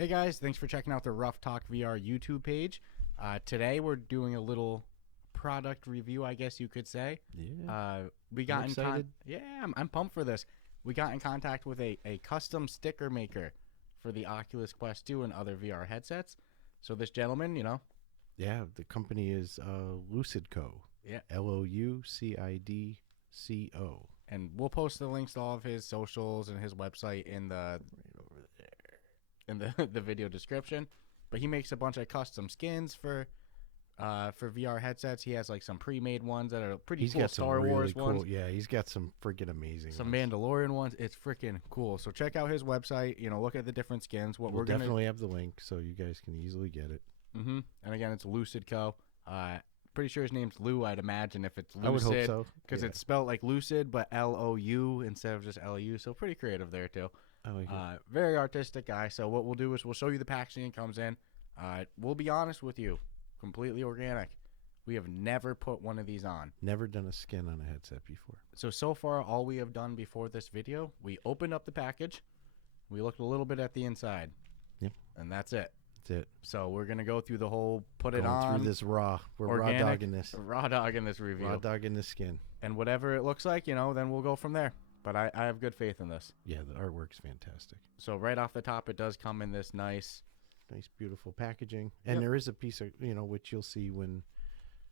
Hey guys, thanks for checking out the Ruff Talk VR YouTube page. Today we're doing a little product review, I guess you could say. Yeah. We got I'm in excited. I'm pumped for this. We got in contact with a custom sticker maker for the Oculus Quest 2 and other VR headsets. So this gentleman, Yeah, the company is Loucid Co. Yeah. Loucidco. And we'll post the links to all of his socials and his website in the Right over there. the video description. But he makes a bunch of custom skins for VR headsets. He has like some pre-made ones that are pretty He's cool, got some Star really Wars cool. ones, Yeah, he's got some freaking amazing. some ones. Mandalorian ones. It's freaking cool. So check out his website. Look at the different skins. What We'll we're gonna definitely have the link so you guys can easily get it. And again, it's Loucid Co. Pretty sure his name's Lou. I'd imagine if it's Lucid, I would hope so because yeah. it's spelled like Lucid, but Lou instead of just Lu. So pretty creative there too. I like it. Very artistic guy. So what we'll do is we'll show you the packaging it comes in. We'll be honest with you, completely organic. We have never put one of these on. Never done a skin on a headset before. So far, all we have done before this video, we opened up the package, we looked a little bit at the inside. Yep. And that's it. That's it. So we're gonna go through the whole Going it on through this raw. We're organic, raw dogging this. raw dog in this review. Raw dogging the skin. And whatever it looks like, then we'll go from there. But I have good faith in this. Yeah, the artwork's fantastic. So right off the top, it does come in this nice, Beautiful packaging. And Yep. there is a piece of, which you'll see when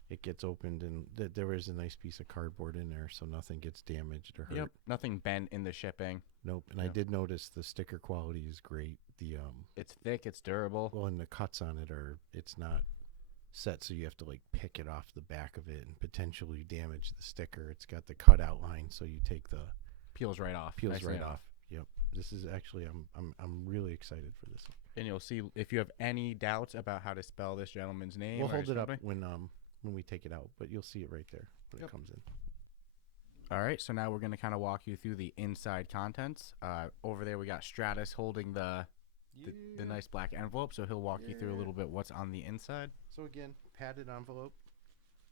it gets opened, and there is a nice piece of cardboard in there so nothing gets damaged or hurt. nothing bent in the shipping. Nope. And I Yep. did notice the sticker quality is great. It's thick, it's durable. Well, and the cuts on it it's not set so you have to like pick it off the back of it and potentially damage the sticker. It's got the cut out line so you take the Peels right off. peels nicely right off. Yep. This is actually I'm really excited for this one. And you'll see if you have any doubts about how to spell this gentleman's name. We'll or hold his it up company. when we take it out, but you'll see it right there when Yep. it comes in. All right, so now we're going to kind of walk you through the inside contents. Over there we got Stratus holding the nice black envelope, so he'll walk you through a little bit what's on the inside. So again, padded envelope,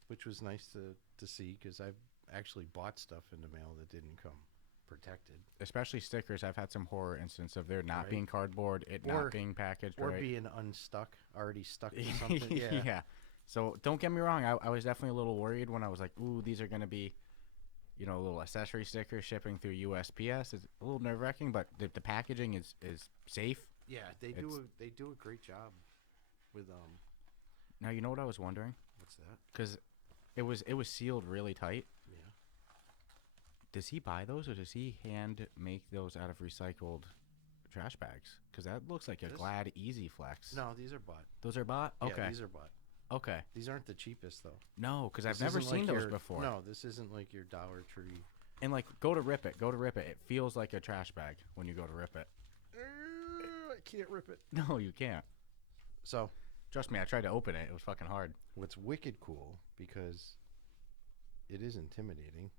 which was nice to see because I've actually bought stuff in the mail that didn't come protected. Especially stickers. I've had some horror instances of there not Right. being cardboard, it Or- not being packaged Or right. being unstuck, already stuck to something. Yeah. Yeah. So don't get me wrong. I was definitely a little worried when I was like, ooh, these are going to be, little accessory stickers shipping through USPS. It's a little nerve-wracking, but the packaging is safe. Yeah, they do a great job with Now, you know what I was wondering? what's that? Because it was sealed really tight. Yeah. Does he buy those, or does he hand make those out of recycled trash bags? Because that looks like a This- Glad Easy Flex. No, these are bought. Those are bought? Okay. Yeah, these are bought. Okay. These aren't the cheapest though. No, because I've This never isn't seen like those your- before. No, this isn't like your Dollar Tree. And like, go to rip it. It feels like a trash bag when you go to rip it. I can't rip it. No, you can't. So Trust me, I tried to open it. It was fucking hard. what's wicked cool, because it is intimidating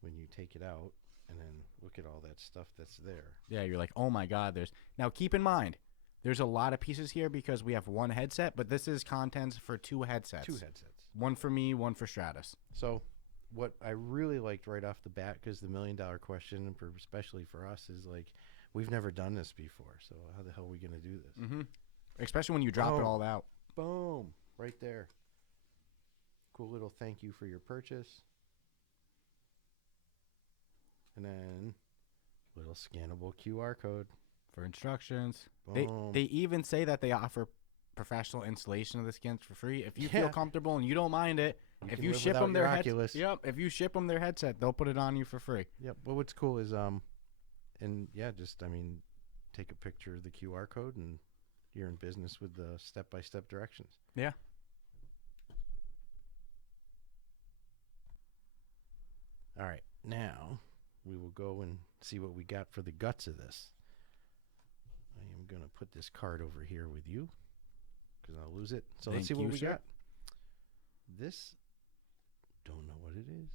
when you take it out and then look at all that stuff that's there. Yeah, you're like, oh my god. Now keep in mind, there's a lot of pieces here because we have one headset, but this is contents for two headsets. Two headsets. One for me, one for Stratus. So what I really liked right off the bat, because the $1 million question, and especially for us, is like, we've never done this before. So how the hell are we going to do this? Mm-hmm. Especially when you drop it Oh. all out. Boom. Right there. Cool little thank you for your purchase. And then little scannable QR code. For instructions. Boom. They even say that they offer professional installation of the skins for free. If you feel Yeah. comfortable and you don't mind it, You if can you live ship without them their your headset, Oculus. yep, if you ship them their headset, they'll put it on you for free. Yep. Well, what's cool is and yeah, just take a picture of the QR code and you're in business with the step-by-step directions. Yeah. All right. Now we will go and see what we got for the guts of this. I am going to put this card over here with you because I'll lose it. So let's see Thank what you, we sir. got. This, don't know what it is.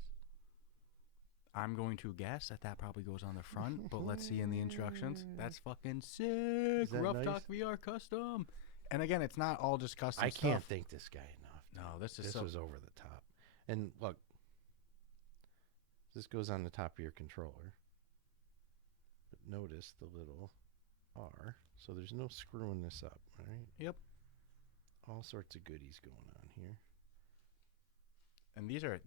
I'm going to guess that probably goes on the front, but let's see in the instructions. That's fucking sick. that Rough nice? Talk VR custom. And again, it's not all just custom I stuff. can't thank this guy enough. No, this is This so... was over the top. And look, this goes on the top of your controller. But notice the little are. So there's no screwing this up, right? Yep. All sorts of goodies going on here. And these are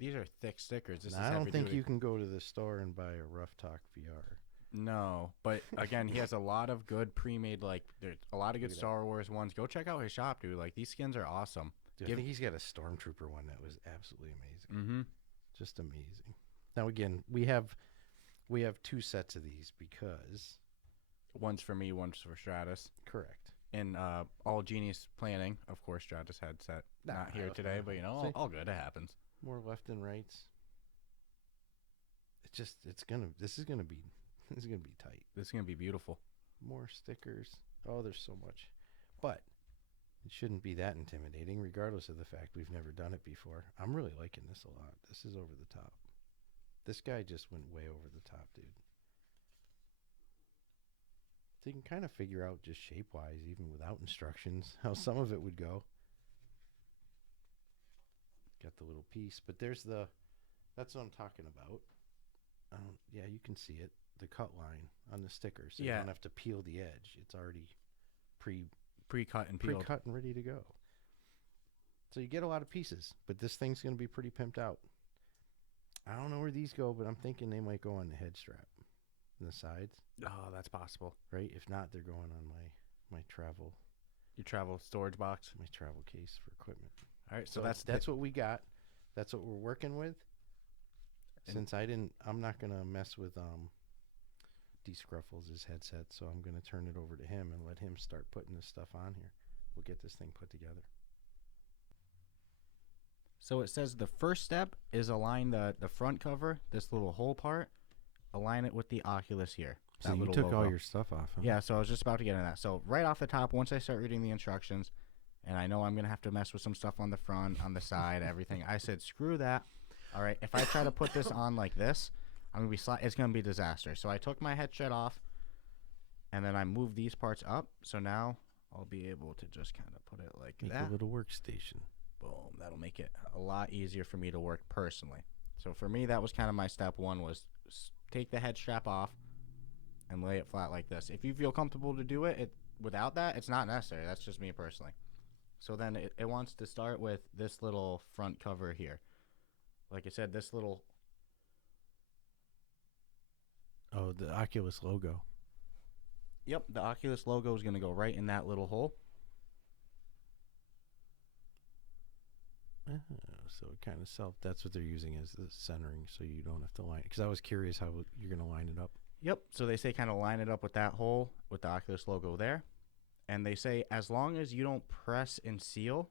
thick stickers. This Now, is I don't heavy think duty. you can go to the store and buy a Ruff Talk VR. No, but again, he has a lot of good pre-made, like there's a lot of good Look at Star Wars ones. Go check out his shop, dude. Like these skins are awesome. Dude, I think he's got a Stormtrooper one that was absolutely amazing. Mm-hmm. Just amazing. Now again, we have 2 sets of these because One's for me, one's for Stratus. correct. And all genius planning, of course, Stratus had set not here today, but you know, See? all good. It happens. More left and rights. This is gonna be tight. This is gonna be beautiful. More stickers. Oh, there's so much. But it shouldn't be that intimidating, regardless of the fact we've never done it before. I'm really liking this a lot. This is over the top. This guy just went way over the top, dude. So you can kind of figure out just shape-wise, even without instructions, how some of it would go. Got the little piece, but that's what I'm talking about. Yeah, you can see it. The cut line on the sticker, so you don't have to peel the edge. It's already Pre-cut and peeled. pre-cut and ready to go. So you get a lot of pieces, but this thing's going to be pretty pimped out. I don't know where these go, but I'm thinking they might go on the head strap and the sides. Oh, that's possible. Right? If not, they're going on my travel Your travel storage box. my travel case for equipment. All right, So so that's what we got. That's what we're working with. Since I'm not gonna mess with D-Scruffles' headset, so I'm gonna turn it over to him and let him start putting this stuff on here. We'll get this thing put together. So it says the first step is align the front cover, this little whole part, align it with the Oculus here. So that you little took all logo. your stuff off, huh? Yeah, so I was just about to get into that. So right off the top, once I start reading the instructions, and I know I'm going to have to mess with some stuff on the front, on the side, everything, I said, screw that. All right, if I try to put this on like this, I'm going to be it's going to be a disaster. So I took my head shut off, and then I moved these parts up. So now I'll be able to just kind of put it like Make that. a little workstation. Boom. That'll make it a lot easier for me to work personally. So for me, that was kind of my step one, was take the head strap off and lay it flat like this. If you feel comfortable to do it, without that, it's not necessary. That's just me personally. So then it wants to start with this little front cover here. Like I said, this little... Oh, the Oculus logo. Yep, the Oculus logo is going to go right in that little hole. Oh, so it kind of that's what they're using as the centering, so you don't have to line it. Because I was curious how you're going to line it up. Yep, so they say kind of line it up with that hole with the Oculus logo there. And they say as long as you don't press and seal,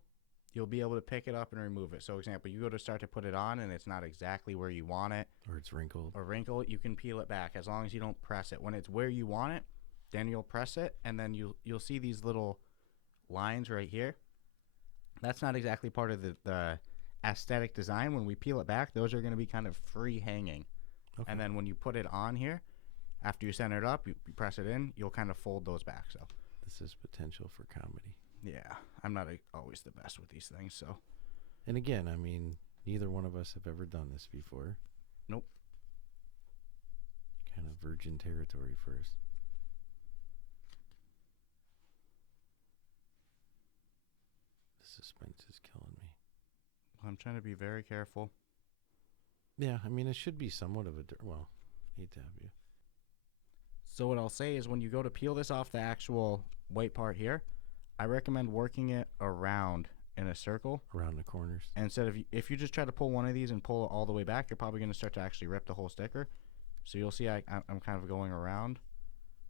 you'll be able to pick it up and remove it. So, example, you go to start to put it on and it's not exactly where you want it. Or it's wrinkled. Or wrinkled, you can peel it back as long as you don't press it. When it's where you want it, then you'll press it, and then you'll see these little lines right here. That's not exactly part of the aesthetic design. When we peel it back, those are going to be kind of free hanging. Okay. And then when you put it on here, after you center it up, you press it in, you'll kind of fold those back. So this is potential for comedy. Yeah, I'm not always the best with these things, so. And again, I mean, neither one of us have ever done this before. Nope. Kind of virgin territory for us. The suspense is killing me. I'm trying to be very careful. Yeah, I mean, it should be somewhat of a... Well, hate to have you. So what I'll say is when you go to peel this off the actual white part here, I recommend working it around in a circle. Around the corners. And instead of, if you just try to pull one of these and pull it all the way back, you're probably going to start to actually rip the whole sticker. So you'll see I'm kind of going around.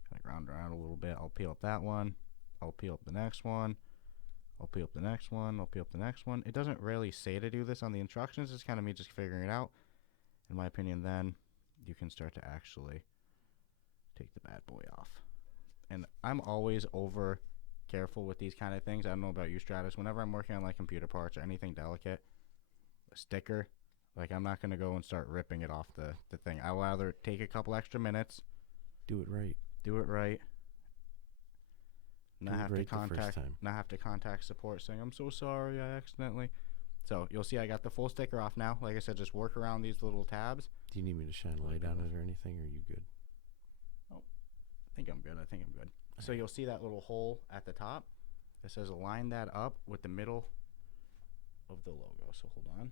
Kind of round around a little bit. I'll peel up that one. I'll peel up the next one. I'll peel up the next one. I'll peel up the next one. It doesn't really say to do this on the instructions. It's kind of me just figuring it out. In my opinion, then you can start to actually take the bad boy off. And I'm always over careful with these kind of things. I don't know about you, Stratus. Whenever I'm working on like computer parts or anything delicate, a sticker, like I'm not going to go and start ripping it off the thing. I'll either take a couple extra minutes. Do it right. Do it right. Not have to contact support saying, I'm so sorry, I accidentally. So you'll see I got the full sticker off now. Like I said, just work around these little tabs. Do you need me to shine a light on it or anything, or are you good? Oh, I think I'm good. So you'll see that little hole at the top. It says line that up with the middle of the logo. So hold on.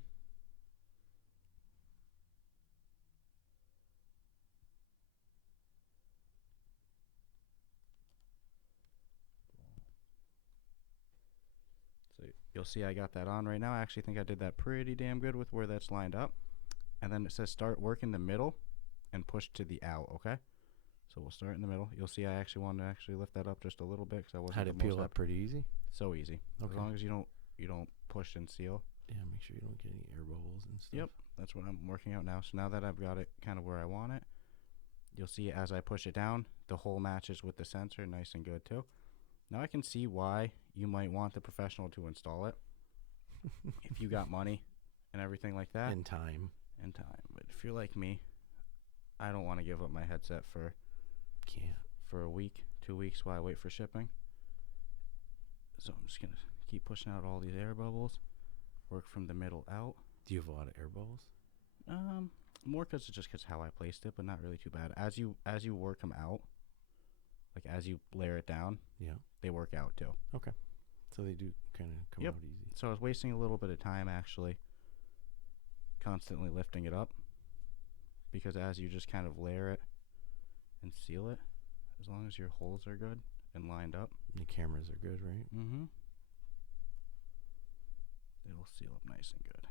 So you'll see I got that on right now. I actually think I did that pretty damn good with where that's lined up. And then it says start work in the middle and push to the out, okay? So we'll start in the middle. You'll see I actually want to actually lift that up just a little bit because I wasn't. How'd it peel up pretty easy? So easy. Okay. As long as you don't push and seal. Yeah, make sure you don't get any air bubbles and stuff. Yep, that's what I'm working out now. So now that I've got it kind of where I want it, you'll see as I push it down, the hole matches with the sensor, nice and good too. Now I can see why you might want the professional to install it if you got money and everything like that. And time. But if you're like me, I don't want to give up my headset for a week, 2 weeks while I wait for shipping. So I'm just gonna keep pushing out all these air bubbles. Work from the middle out. Do you have a lot of air bubbles? More because it's just how I placed it, but not really too bad. As you work them out, like as you layer it down, Yeah. they work out too. Okay. So they do kind of come out easy. So I was wasting a little bit of time actually constantly lifting it up, because as you just kind of layer it and seal it, as long as your holes are good and lined up. The cameras are good, right? Mm-hmm. It'll seal up nice and good.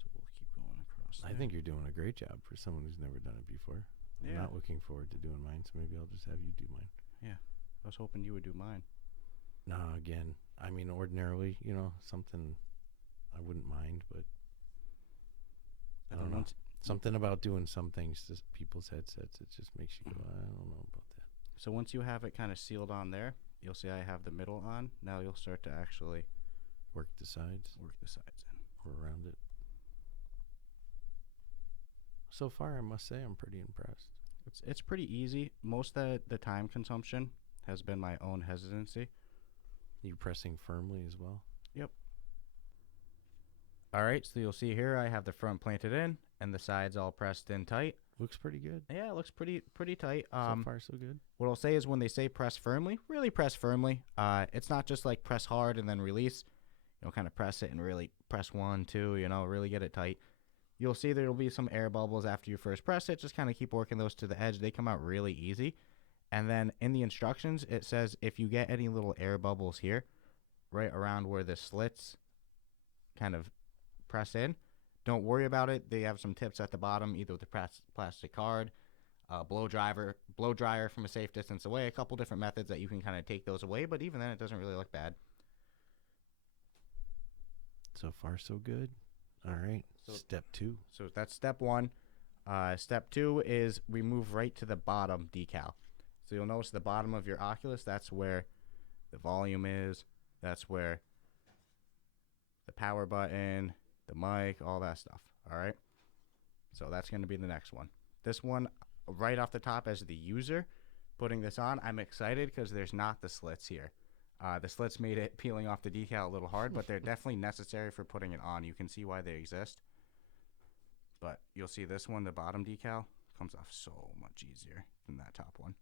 So we'll keep going across there. I think you're doing a great job for someone who's never done it before. I'm Yeah. not looking forward to doing mine, so maybe I'll just have you do mine. Yeah. I was hoping you would do mine. Nah, again, I mean, ordinarily, something I wouldn't mind, but I don't know. Something about doing some things to people's headsets, it just makes you go, I don't know about that. So once you have it kind of sealed on there, you'll see I have the middle on. Now you'll start to actually Work the sides work the sides in. or around it. So far, I must say I'm pretty impressed. It's pretty easy. Most of the time consumption has been my own hesitancy. You pressing firmly as well? Yep. All right, so you'll see here I have the front planted in and the sides all pressed in tight. Looks pretty good. Yeah, it looks pretty tight. So far, so good. What I'll say is when they say press firmly, really press firmly. It's not just like press hard and then release. Kind of press it and really press 1, 2, really get it tight. You'll see there'll be some air bubbles after you first press it. Just kind of keep working those to the edge. They come out really easy. And then in the instructions, it says if you get any little air bubbles here, right around where the slits kind of press in, don't worry about it. They have some tips at the bottom, either with the plastic card, blow dryer from a safe distance away, a couple different methods that you can kind of take those away. But even then, it doesn't really look bad. So far, so good. All right. So Step 2. So that's step 1. Step 2 is we move right to the bottom decal. So you'll notice the bottom of your Oculus, that's where the volume is. That's where the power button, the mic, all that stuff. All right. So that's going to be the next one. This one, right off the top as the user, putting this on, I'm excited because there's not the slits here. The slits made it peeling off the decal a little hard, but they're definitely necessary for putting it on. You can see why they exist. But you'll see this one, the bottom decal, comes off so much easier than that top one.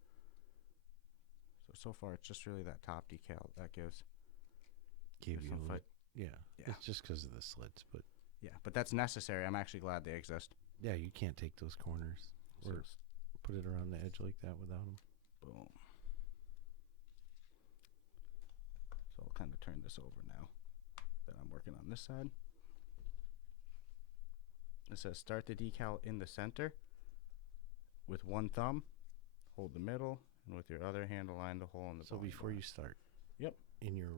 So far, it's just really that top decal that gives Give you some a foot. Yeah. Yeah. It's just because of the slits, but Yeah, but that's necessary. I'm actually glad they exist. yeah, you can't take those corners or put it around the edge like that without them. Boom. So I'll kind of turn this over now that I'm working on this side. It says start the decal in the center with one thumb, hold the middle, and with your other hand align the hole in the So volume before bar. you start, Yep. in your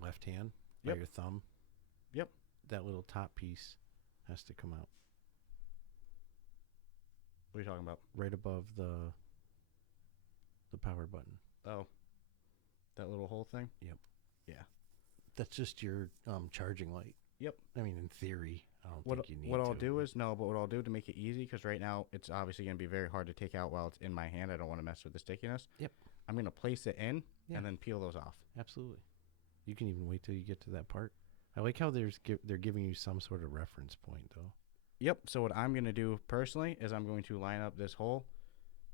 left hand, by Yep. your thumb, Yep. that little top piece has to come out What are you talking about? right above the power button. Oh, that little hole thing? Yep. Yeah. That's just your charging light. Yep. I mean, in theory, I don't What think you need what to. I'll do is no, but what I'll do to make it easy, because right now it's obviously going to be very hard to take out while it's in my hand. I don't want to mess with the stickiness. Yep. I'm going to place it in Yeah. and then peel those off. Absolutely. You can even wait till you get to that part. I like how they're giving you some sort of reference point, though. Yep. So what I'm going to do personally is I'm going to line up this hole,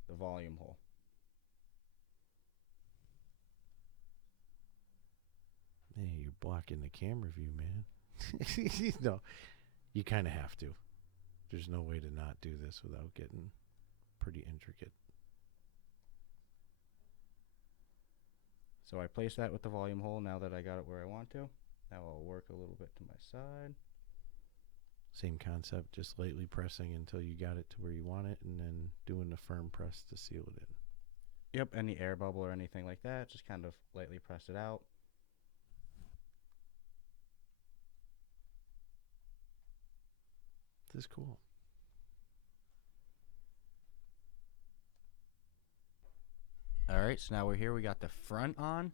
the volume hole. blocking the camera view, man. No, you kind of have to. There's no way to not do this without getting pretty intricate. So I place that with the volume hole now that I got it where I want to. Now I'll work a little bit to my side. Same concept, just lightly pressing until you got it to where you want it, and then doing the firm press to seal it in. Yep, any air bubble or anything like that, just kind of lightly press it out. This is cool. All right, so now we're here. We got the front on,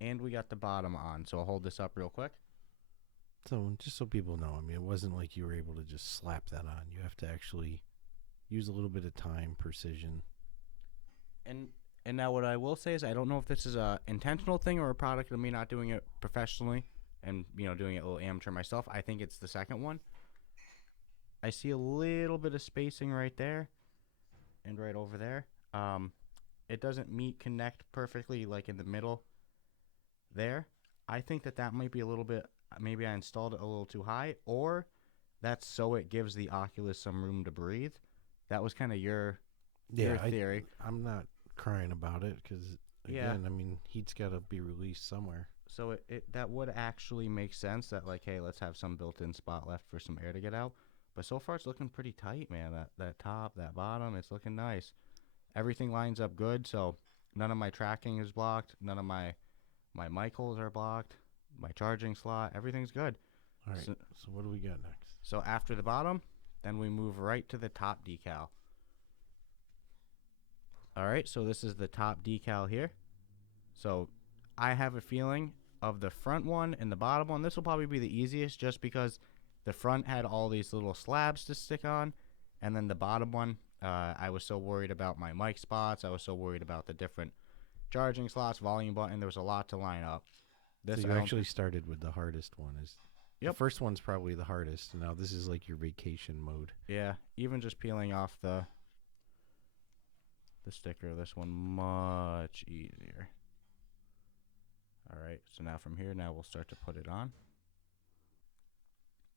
and we got the bottom on. So I'll hold this up real quick. So just so people know, I mean, it wasn't like you were able to just slap that on. You have to actually use a little bit of time, precision. And now what I will say is I don't know if this is a intentional thing or a product of me not doing it professionally and, you know, doing it a little amateur myself. I think it's the second one. I see a little bit of spacing right there and right over there. It doesn't connect perfectly like in the middle there. I think that might be a little bit, maybe I installed it a little too high, or that's so it gives the Oculus some room to breathe. That was kind of your theory. I'm not crying about it because, again, I mean, heat's got to be released somewhere. So that would actually make sense that, like, hey, let's have some built-in spot left for some air to get out. But so far it's looking pretty tight, man. That top, that bottom, it's looking nice. Everything lines up good, so none of my tracking is blocked. None of my mic holes are blocked. My charging slot, everything's good. All right, so what do we got next? So after the bottom, then we move right to the top decal. All right, so this is the top decal here. So I have a feeling of the front one and the bottom one, this will probably be the easiest just because the front had all these little slabs to stick on, and then the bottom one, I was so worried about my mic spots. I was so worried about the different charging slots, volume button. There was a lot to line up. So you actually started with the hardest one. Yep. The first one's probably the hardest. Now this is like your vacation mode. Yeah, even just peeling off the sticker, this one much easier. All right, so now from here, now we'll start to put it on.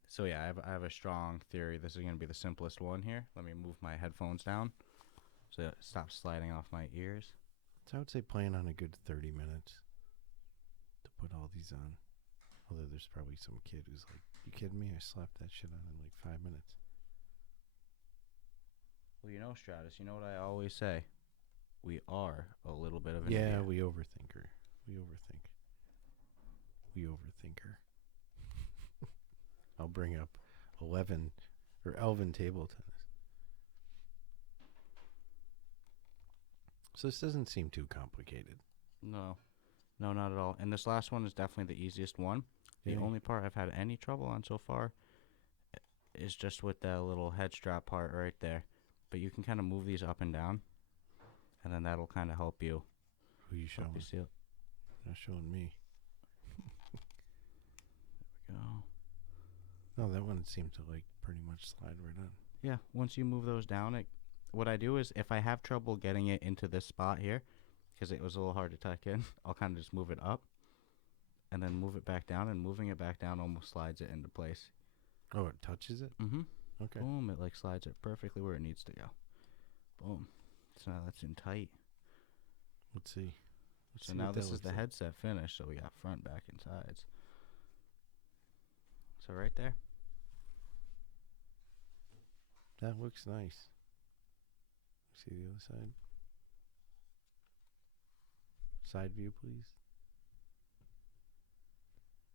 So yeah, I have a strong theory this is going to be the simplest one here. Let me move my headphones down so it stops sliding off my ears. So I would say plan on a good 30 minutes to put all these on. Although there's probably some kid who's like, you kidding me? I slapped that shit on in like 5 minutes. Well, you know, Stratus, you know what I always say? We are a little bit of an Yeah, idiot. we overthinker. We overthinker. I'll bring up Elven table tennis. So this doesn't seem too complicated. No, not at all. And this last one is definitely the easiest one. The only part I've had any trouble on so far is just with that little head strap part right there. But you can kind of move these up and down, and then that'll kind of help you. Who you showing? Seal. Not showing me. There we go. No, that one seemed to like pretty much slide right on. Yeah, once you move those down, what I do is if I have trouble getting it into this spot here, because it was a little hard to tuck in, I'll kind of just move it up and then move it back down, and moving it back down almost slides it into place. Oh, it touches it? Mm-hmm. Okay. Boom, it like slides it perfectly where it needs to go. Boom. So now that's in tight. Let's see. So now this is the headset finish, so we got front, back, and sides. So right there. That looks nice. See the other side? Side view, please.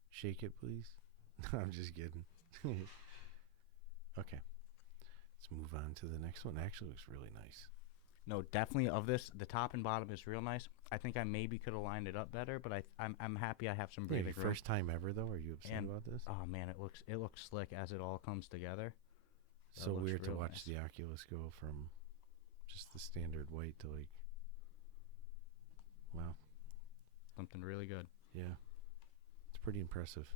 Shake it, please. No, I'm just kidding. Okay. Let's move on to the next one. Actually looks really nice. No, definitely of this, the top and bottom is real nice. I think I maybe could have lined it up better, but I'm happy I have some breathing room. First time ever though? Are you upset about this? Oh man, it looks slick as it all comes together. So weird to watch the Oculus go from just the standard white to like, wow, something really good. Yeah, it's pretty impressive.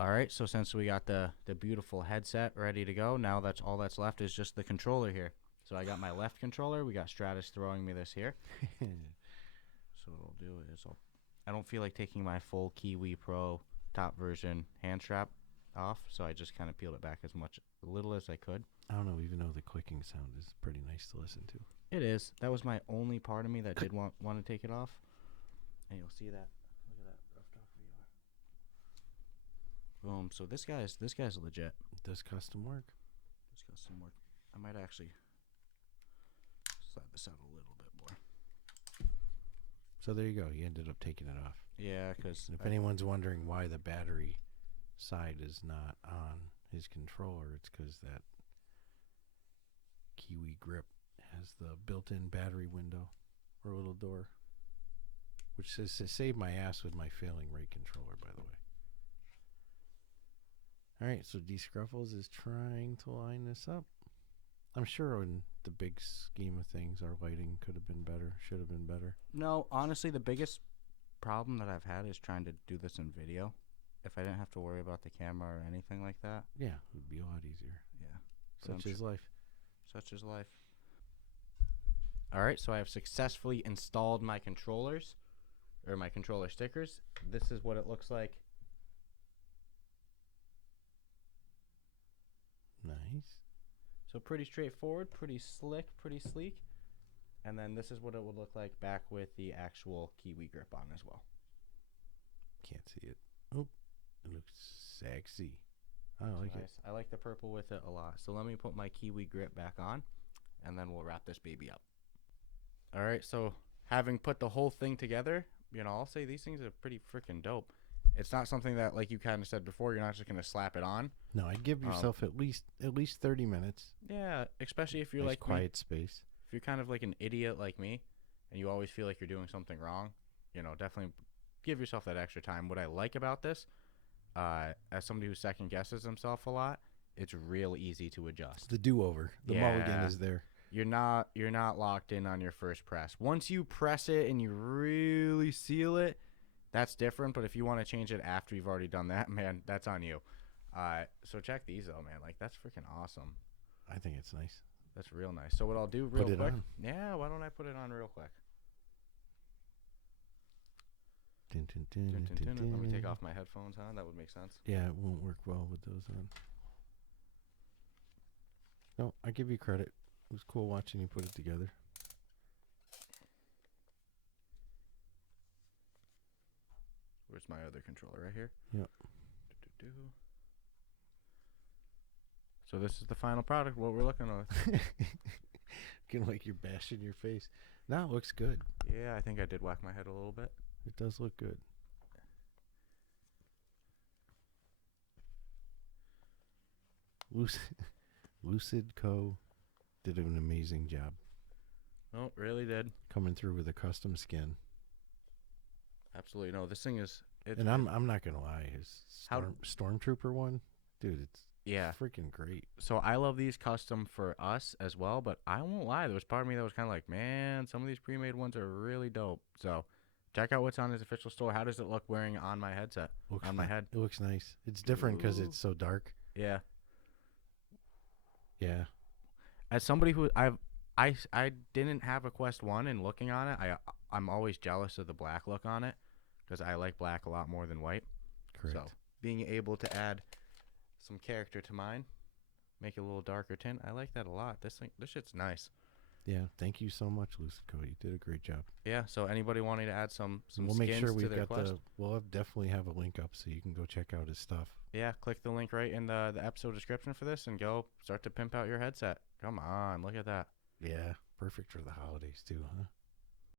All right, so since we got the beautiful headset ready to go, now that's all that's left is just the controller here. So I got my left controller. We got Stratus throwing me this here. So what I'll do is I don't feel like taking my full Kiwi Pro top version hand strap off, so I just kind of peeled it back as little as I could. I don't know, even though the clicking sound is pretty nice to listen to. It is. That was my only part of me that did want to take it off. And you'll see that. Look at that roughed off VR. Boom. So this guy's legit. It does custom work. This custom work. I might actually slide this out a little bit more. So there you go. He ended up taking it off. Yeah, because if anyone's wondering why the battery side is not on his controller, it's because that Kiwi grip has the built-in battery window or little door, which says to save my ass with my failing rate controller, by the way. All right, so D Scruffles is trying to line this up. I'm sure in the big scheme of things, our lighting could have been better, should have been better. No, honestly, the biggest problem that I've had is trying to do this in video. If I didn't have to worry about the camera or anything like that. Yeah, it would be a lot easier. Yeah. Such is life. Such is life. All right, so I have successfully installed my controllers, or my controller stickers. This is what it looks like. Nice. So pretty straightforward, pretty slick, pretty sleek. And then this is what it would look like back with the actual Kiwi grip on as well. Can't see it. Oh, it looks sexy. I like it. I like the purple with it a lot. So let me put my Kiwi grip back on, and then we'll wrap this baby up. All right, so having put the whole thing together, I'll say these things are pretty freaking dope. It's not something that, like you kind of said before, you're not just going to slap it on. No, I'd give yourself at least 30 minutes. Yeah, especially if you're nice like quiet space. If you're kind of like an idiot like me, and you always feel like you're doing something wrong, definitely give yourself that extra time. What I like about this, as somebody who second guesses himself a lot, it's real easy to adjust. The do-over, the mulligan is there. You're not locked in on your first press. Once you press it and you really seal it, that's different. But if you want to change it after you've already done that, man, that's on you. So check these out, man. Like, that's freaking awesome. I think it's nice. That's real nice. So what I'll do real quick. On. Yeah, why don't I put it on real quick? Let me take off my headphones, huh? That would make sense. Yeah, it won't work well with those on. No, I give you credit. It was cool watching you put it together. Where's my other controller? Right here? Yep. So this is the final product, what we're looking at. Looking like you're bashing your face. No, it looks good. Yeah, I think I did whack my head a little bit. It does look good. Loucid Co. did an amazing job. Oh, really did. Coming through with a custom skin. Absolutely. No, this thing is... And I'm not going to lie. His Stormtrooper one, dude, it's freaking great. So I love these custom for us as well, but I won't lie. There was part of me that was kind of like, man, some of these pre-made ones are really dope. So check out what's on his official store. How does it look wearing on my headset? On my head? It looks nice. It's different because it's so dark. Yeah. Yeah. As somebody who I didn't have a Quest 1, and looking on it, I'm always jealous of the black look on it because I like black a lot more than white. Correct. So being able to add some character to mine, make it a little darker tint, I like that a lot. This shit's nice. Yeah, thank you so much, Loucid Co. You did a great job. Yeah, so anybody wanting to add some we'll skins make sure to their Quest, we'll definitely have a link up so you can go check out his stuff. Yeah, click the link right in the episode description for this and go start to pimp out your headset. Come on, look at that. Yeah, perfect for the holidays too, huh?